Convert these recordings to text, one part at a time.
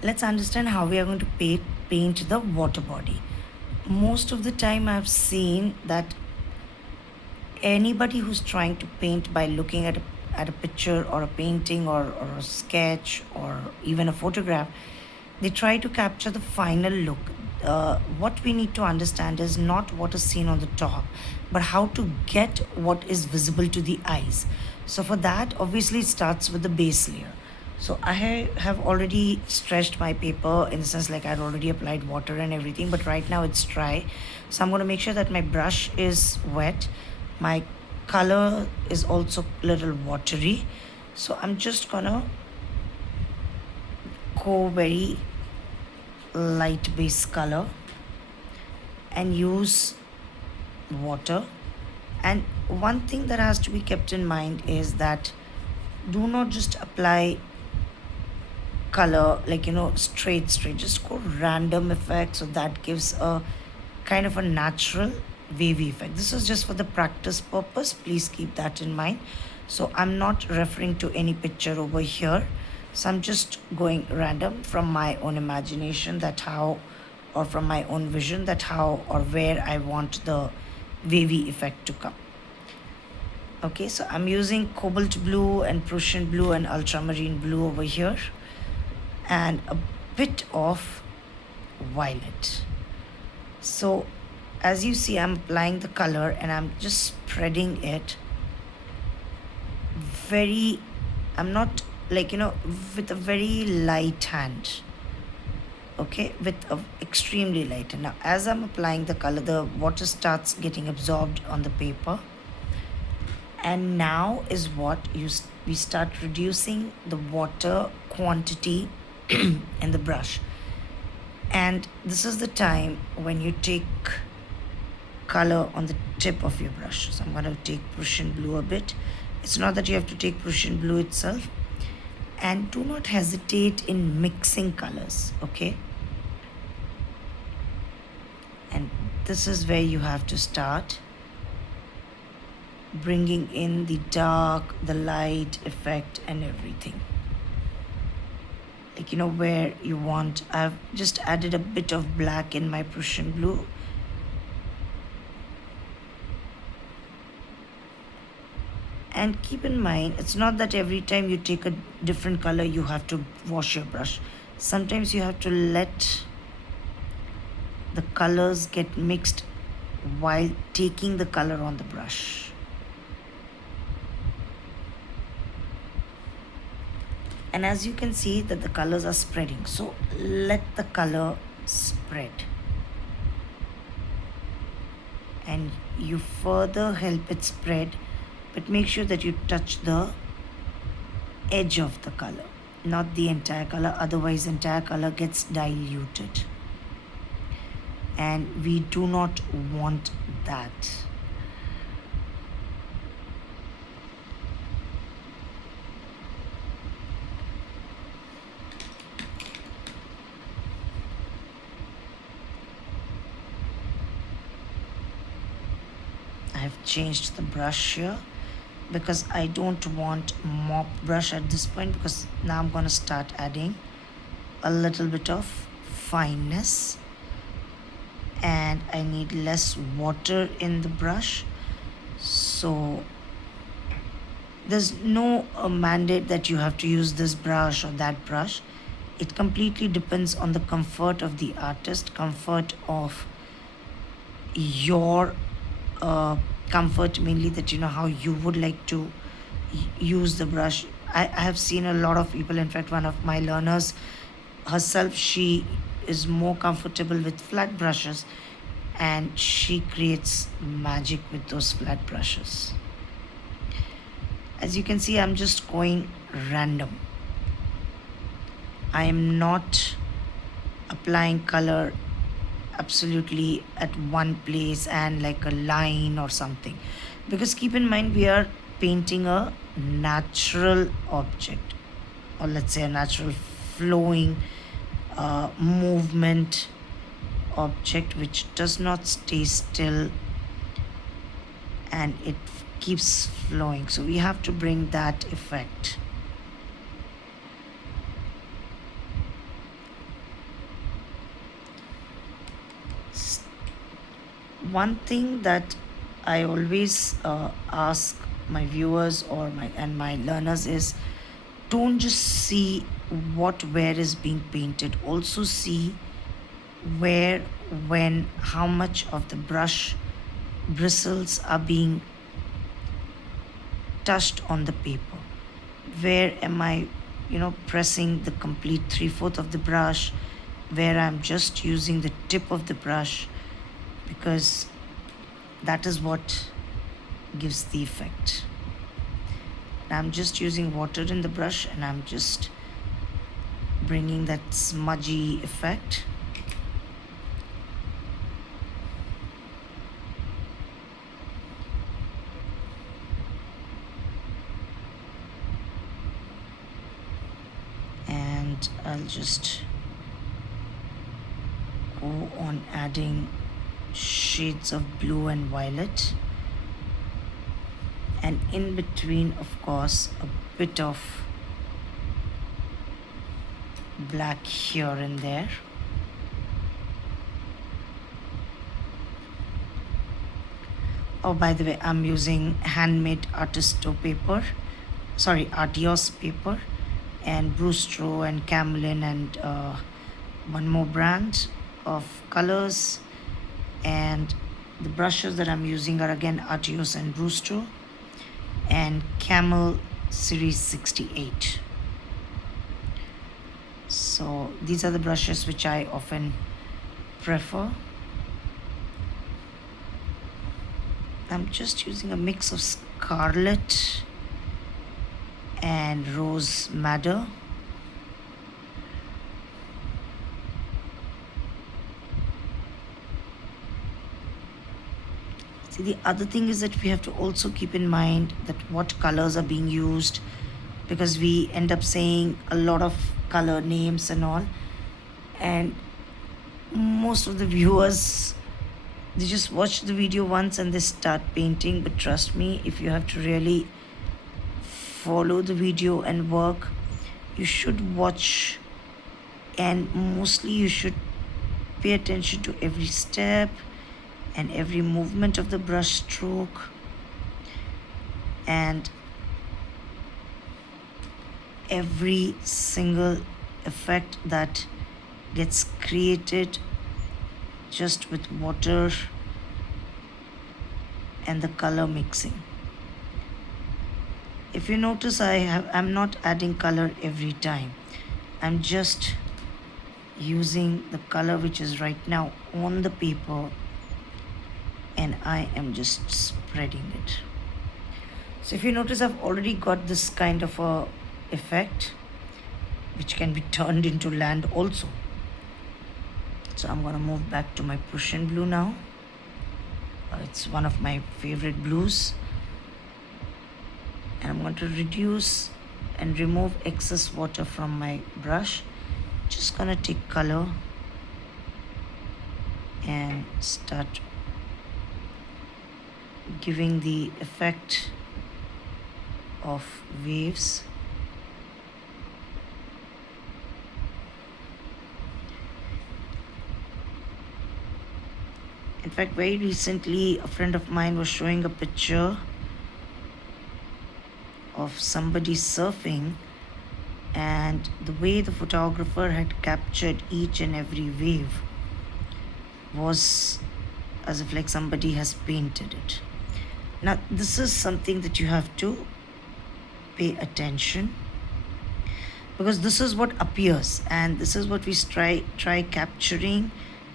Let's understand how we are going to paint the water body. Most of the time, I've seen that anybody who's trying to paint by looking at a picture or a painting or a sketch or even a photograph, they try to capture the final look. What we need to understand is not what is seen on the top, but how to get what is visible to the eyes. So, for that, obviously, it starts with the base layer. So, have already stretched my paper in the sense like I'd already applied water and everything, but right now it's dry. So, I'm going to make sure that my brush is wet. My color is also a little watery. So, I'm just going to go very light base color and use water. And one thing that has to be kept in mind is that do not just apply color like straight, just go random effect, so that gives a kind of a natural wavy effect. This is just for the practice purpose, please keep that in mind. So I'm not referring to any picture over here, so I'm just going random from my own imagination, that how, or from my own vision, that how or where I want the wavy effect to come. Okay, so I'm using cobalt blue and Prussian blue and ultramarine blue over here, and a bit of violet. So as you see, I'm applying the color and I'm just spreading it very, I'm not like, with a very light hand. Okay, with a extremely light. And now as I'm applying the color, the water starts getting absorbed on the paper. And now is what we start reducing the water quantity in the brush. And this is the time when you take color on the tip of your brush. So I'm going to take Prussian blue a bit. It's not that you have to take Prussian blue itself. And do not hesitate in mixing colors, okay? And this is where you have to start bringing in the dark, the light effect and everything. Like, where you want. I've just added a bit of black in my Prussian blue. And keep in mind, it's not that every time you take a different color, you have to wash your brush. Sometimes you have to let the colors get mixed while taking the color on the brush. And as you can see that the colors are spreading, so let the color spread and you further help it spread, but make sure that you touch the edge of the color, not the entire color, otherwise entire color gets diluted and we do not want that. I've changed the brush here because I don't want mop brush at this point, because now I'm going to start adding a little bit of fineness and I need less water in the brush. So there's no mandate that you have to use this brush or that brush. It completely depends on the comfort of the artist, comfort of your comfort, mainly that how you would like to use the brush. I have seen a lot of people, in fact one of my learners herself, she is more comfortable with flat brushes and she creates magic with those flat brushes. As you can see, I'm just going random. I am not applying color absolutely at one place and like a line or something, because keep in mind we are painting a natural object, or let's say a natural flowing movement object which does not stay still and it keeps flowing, so we have to bring that effect. One thing that I always ask my viewers or my learners is, don't just see what where is being painted. Also see where, when, how much of the brush bristles are being touched on the paper. Where am I, pressing the complete 3/4 of the brush, where I'm just using the tip of the brush, because that is what gives the effect. And I'm just using water in the brush and I'm just bringing that smudgy effect. And I'll just go on adding shades of blue and violet, and in between, of course, a bit of black here and there. Oh, by the way, I'm using handmade Artios paper, and Brustro and Camlin, and one more brand of colors. And the brushes that I'm using are again Artios and Brustro and Camel Series 68. So these are the brushes which I often prefer. I'm just using a mix of scarlet and rose madder. See, the other thing is that we have to also keep in mind that what colors are being used, because we end up saying a lot of color names and all, and most of the viewers, they just watch the video once and they start painting. But trust me, if you have to really follow the video and work, you should watch, and mostly you should pay attention to every step and every movement of the brush stroke, and every single effect that gets created just with water and the color mixing. If you notice, I'm not adding color every time. I'm just using the color which is right now on the paper, and I am just spreading it. So if you notice, I've already got this kind of a effect which can be turned into land also. So I'm going to move back to my Prussian blue now. It's one of my favorite blues. And I'm going to reduce and remove excess water from my brush. Just going to take color and start giving the effect of waves. In fact, very recently, a friend of mine was showing a picture of somebody surfing, and the way the photographer had captured each and every wave was as if like somebody has painted it. Now, this is something that you have to pay attention, because this is what appears, and this is what we try capturing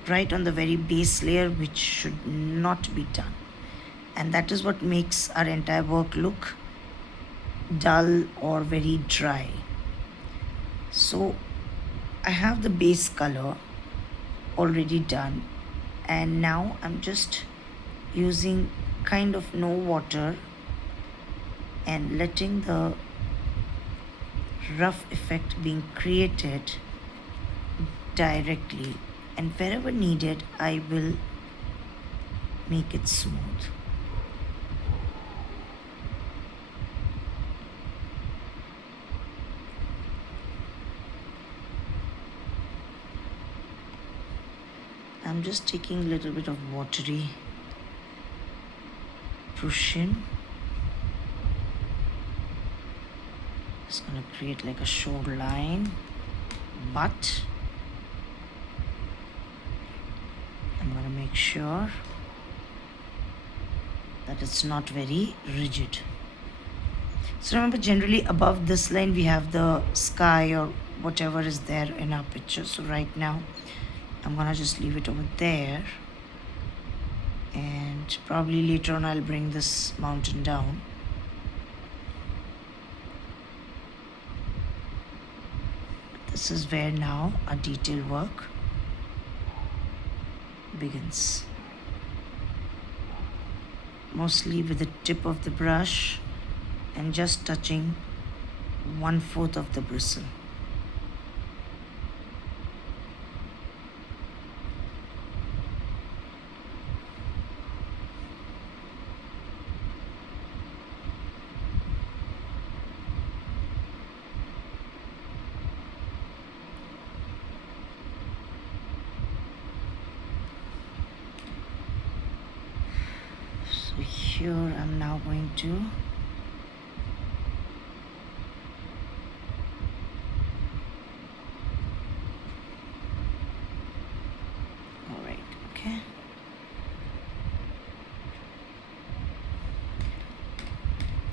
right on the very base layer, which should not be done. And that is what makes our entire work look dull or very dry. So I have the base color already done, and now I'm just using kind of no water and letting the rough effect being created directly, and wherever needed I will make it smooth. I'm just taking a little bit of watery Prussian. Just gonna create like a shoulder line, but I'm gonna make sure that it's not very rigid. So remember, generally above this line we have the sky or whatever is there in our picture. So right now I'm gonna just leave it over there, and probably later on I'll bring this mountain down. This is where now our detail work begins. Mostly with the tip of the brush and just touching 1/4 of the bristle. So here I'm now going to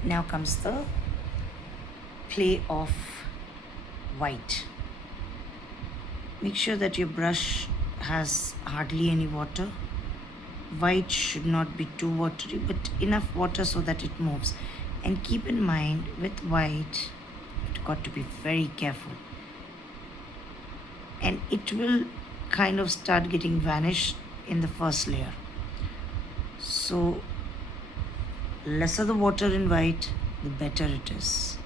now comes the play of white. Make sure that your brush has hardly any water. White should not be too watery, but enough water so that it moves. And keep in mind, with white, you've got to be very careful. And it will kind of start getting vanished in the first layer. So lesser the water in white, the better it is.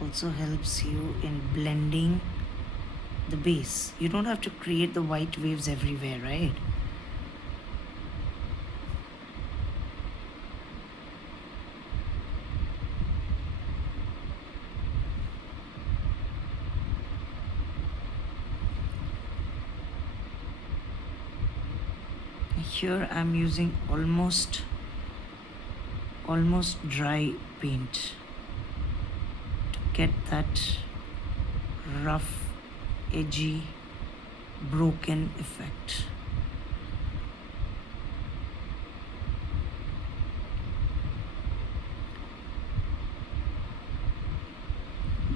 Also helps you in blending the base. You don't have to create the white waves everywhere, right? Here I'm using almost dry paint to get that rough, edgy, broken effect.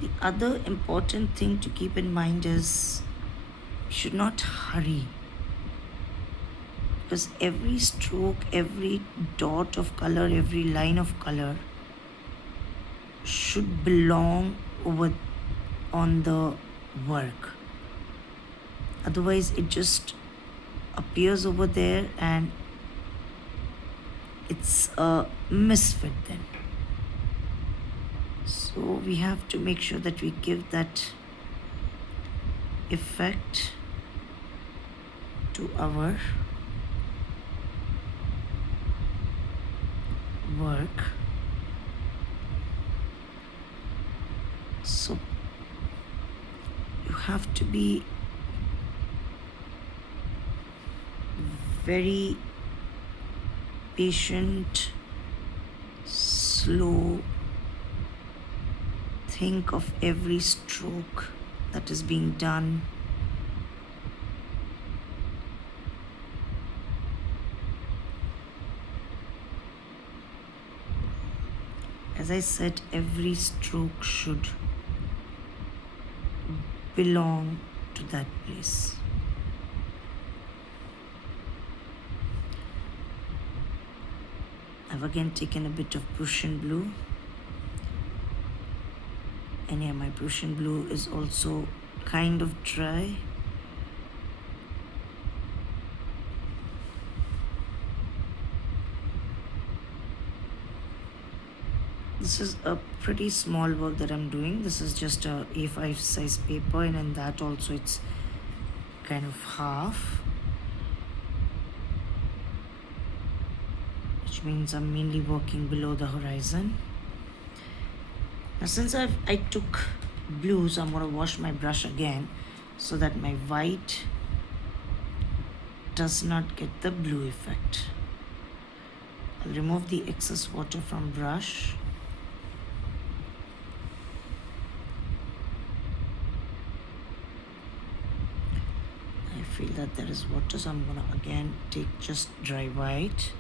The other important thing to keep in mind is you should not hurry, because every stroke, every dot of color, every line of color should belong over on the work. Otherwise it just appears over there and it's a misfit then. So we have to make sure that we give that effect to our work. So you have to be very patient, slow, think of every stroke that is being done. As I said, every stroke should belong to that place. I've again taken a bit of Prussian blue, and yeah, my Prussian blue is also kind of dry. This is a pretty small work that I'm doing. This is just a A5 size paper, and in that also it's kind of half, which means I'm mainly working below the horizon. Now since I took blue, so I'm going to wash my brush again so that my white does not get the blue effect. I'll remove the excess water from brush. I feel that there is water, so I'm going to again take just dry white.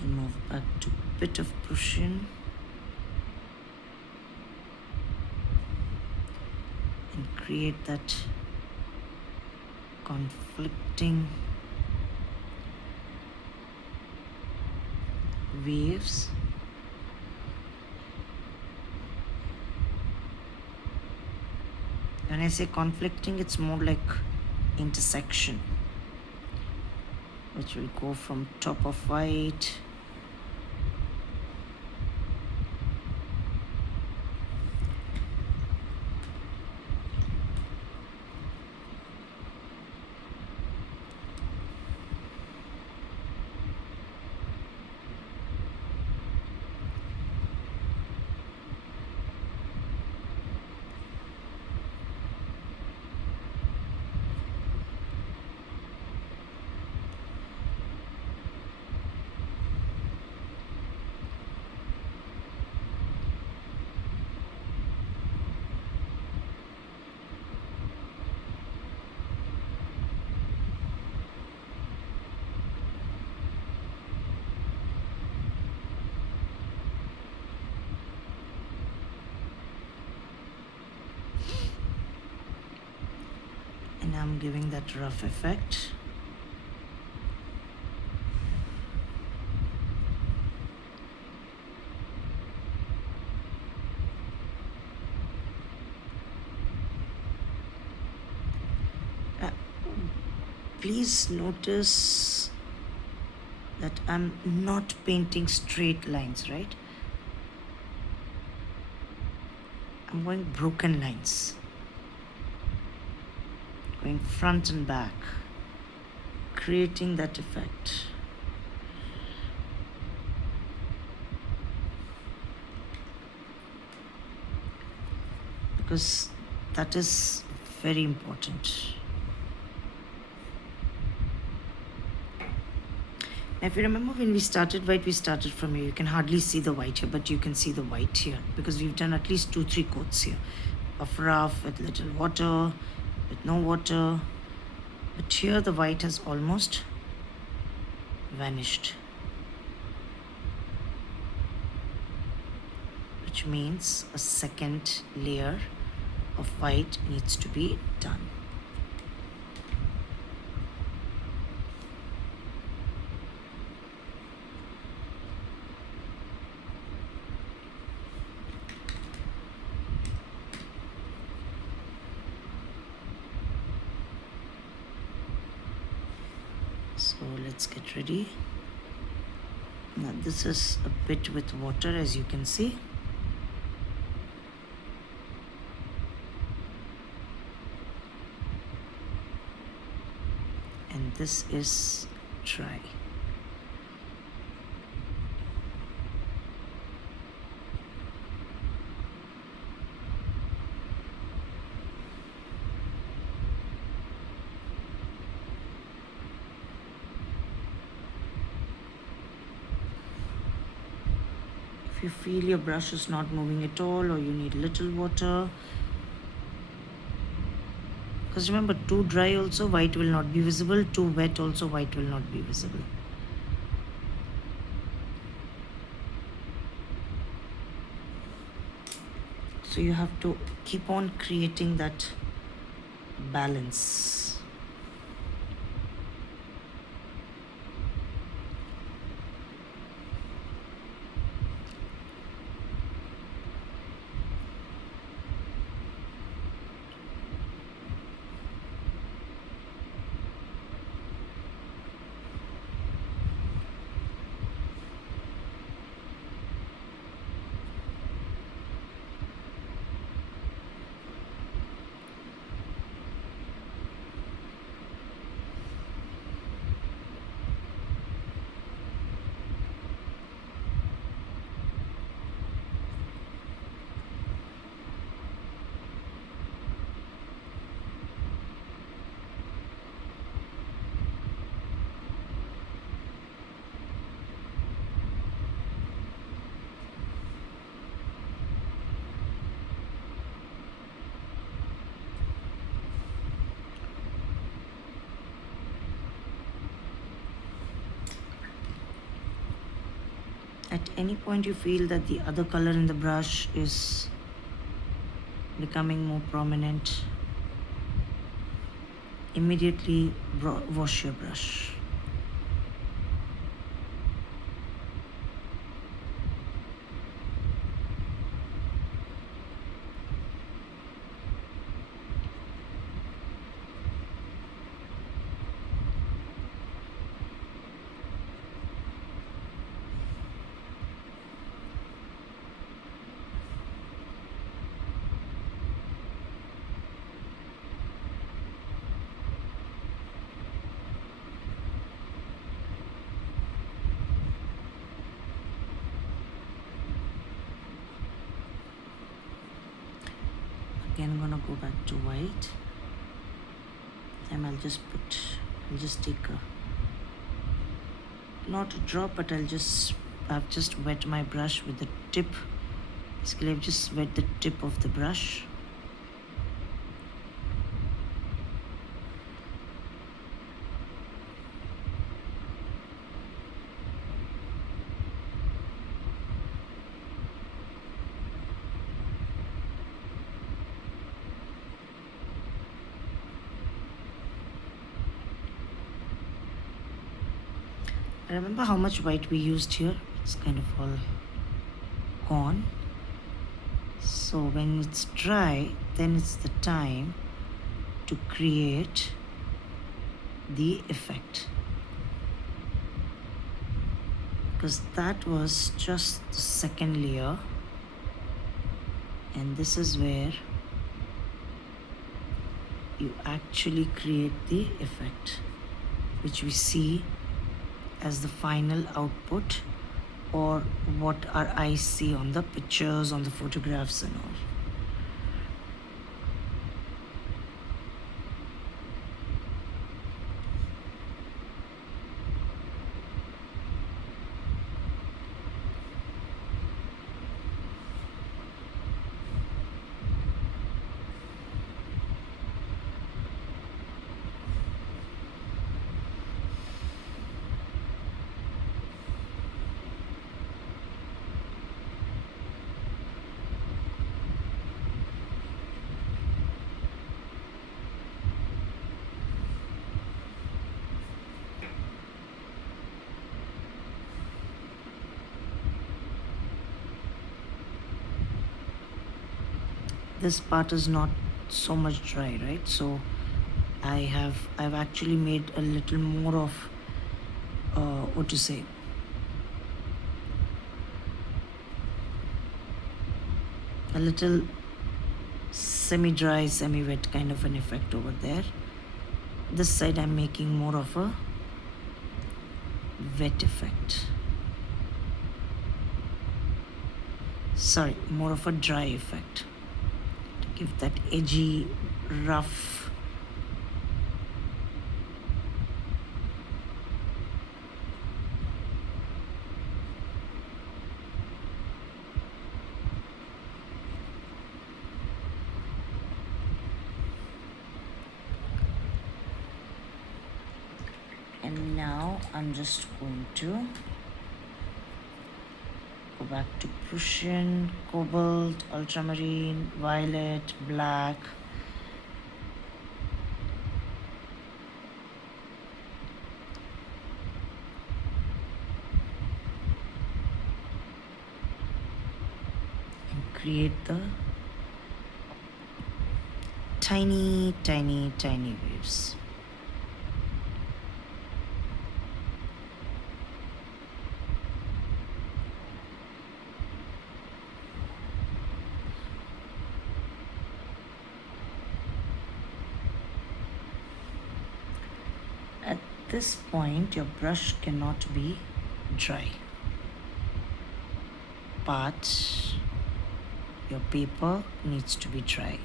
And move back to a bit of Prussian and create that conflicting waves. When I say conflicting, it's more like intersection, which will go from top of white and I'm giving that rough effect. Please notice that I'm not painting straight lines, right? I'm going broken lines, going front and back, creating that effect. Because that is very important. Now, if you remember when we started white, we started from here. You can hardly see the white here, but you can see the white here because we've done at least 2-3 coats here of rough with little water, with no water. But here the white has almost vanished, which means a second layer of white needs to be done. So let's get ready. Now this is a bit with water, as you can see. And this is dry. If you feel your brush is not moving at all or you need little water, because remember, too dry also white will not be visible, too wet also white will not be visible. So you have to keep on creating that balance. At any point you feel that the other color in the brush is becoming more prominent, immediately wash your brush. Again, I'm gonna go back to white. And I'll just take a, not a drop, but I've just wet my brush with the tip. Basically, I've just wet the tip of the brush. Remember how much white we used here? It's kind of all gone. So when it's dry, then it's the time to create the effect. Because that was just the second layer. And this is where you actually create the effect, which we see as the final output, or what our eyes see on the pictures, on the photographs and all. This part is not so much dry, right? So I've actually made a little more of what to say, a little semi-dry, semi-wet kind of an effect over there. This side I'm making more of a wet effect. Sorry, more of a dry effect. Give that edgy, rough. And now I'm just going to Go back to Prussian, Cobalt, Ultramarine, Violet, Black. And create the tiny, tiny, tiny waves. At this point, your brush cannot be dry, but your paper needs to be dry.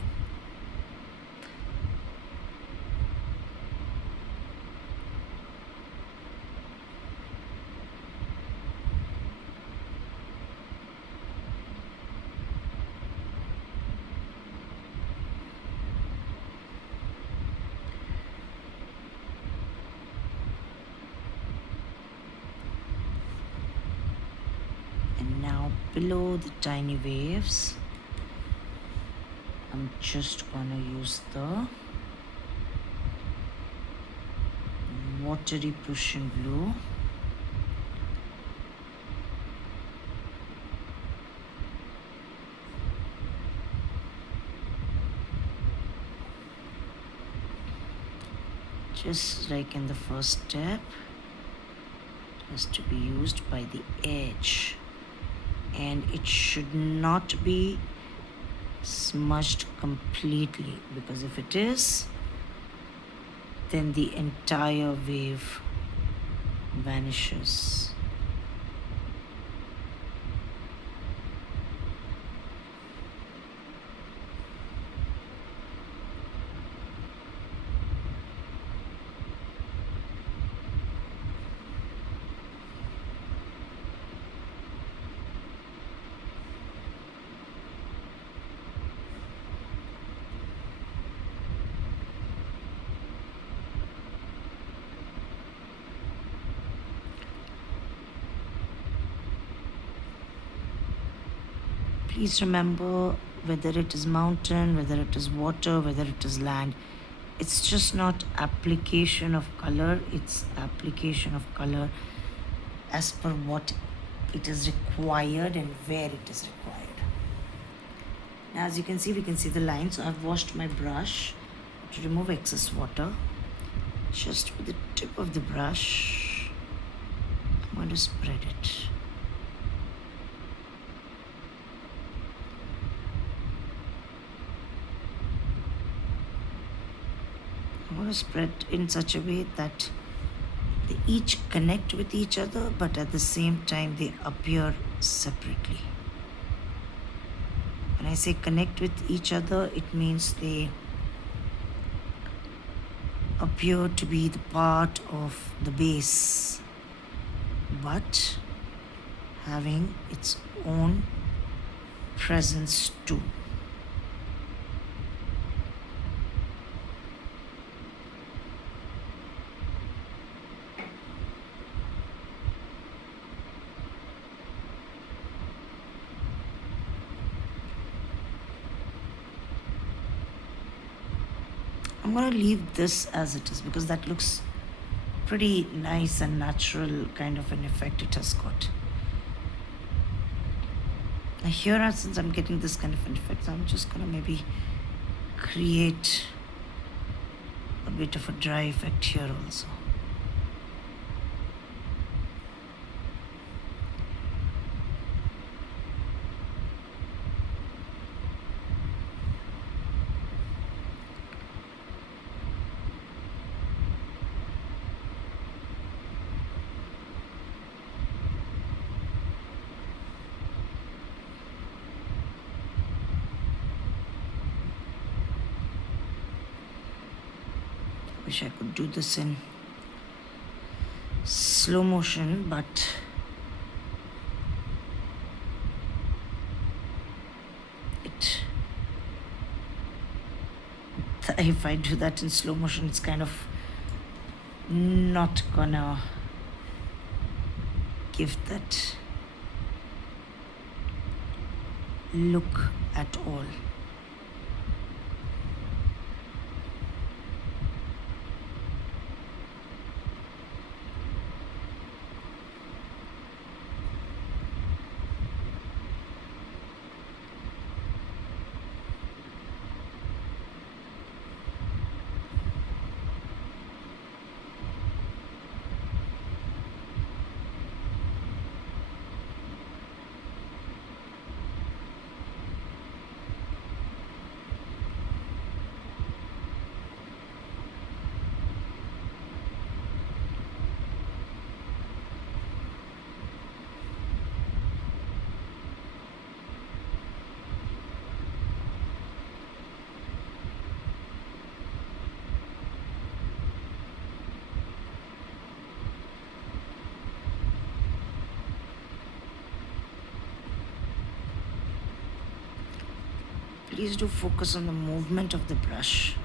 And now below the tiny waves, I'm just gonna use the watery Prussian blue. Just like in the first step, it has to be used by the edge, and it should not be smudged completely, because if it is, then the entire wave vanishes. Please remember, whether it is mountain, whether it is water, whether it is land, it's just not application of color, it's application of color as per what it is required and where it is required. Now, as you can see, we can see the line. So I've washed my brush to remove excess water. Just with the tip of the brush, I'm going to spread it. I'm going to spread in such a way that they each connect with each other, but at the same time they appear separately. When I say connect with each other, it means they appear to be the part of the base, but having its own presence too. I'm going to leave this as it is because that looks pretty nice and natural kind of an effect it has got. Now here, since I'm getting this kind of an effect, I'm just going to maybe create a bit of a dry effect here also. Wish I could do this in slow motion, but if I do that in slow motion, it's kind of not gonna give that look at all. Please do focus on the movement of the brush.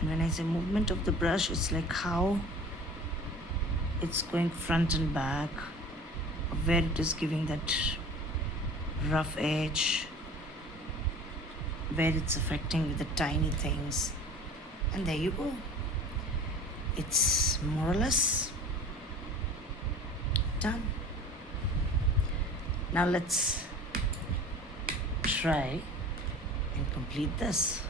And when I say movement of the brush, it's like how it's going front and back, where it is giving that rough edge, where it's affecting with the tiny things. And there you go. It's more or less done. Now let's try and complete this.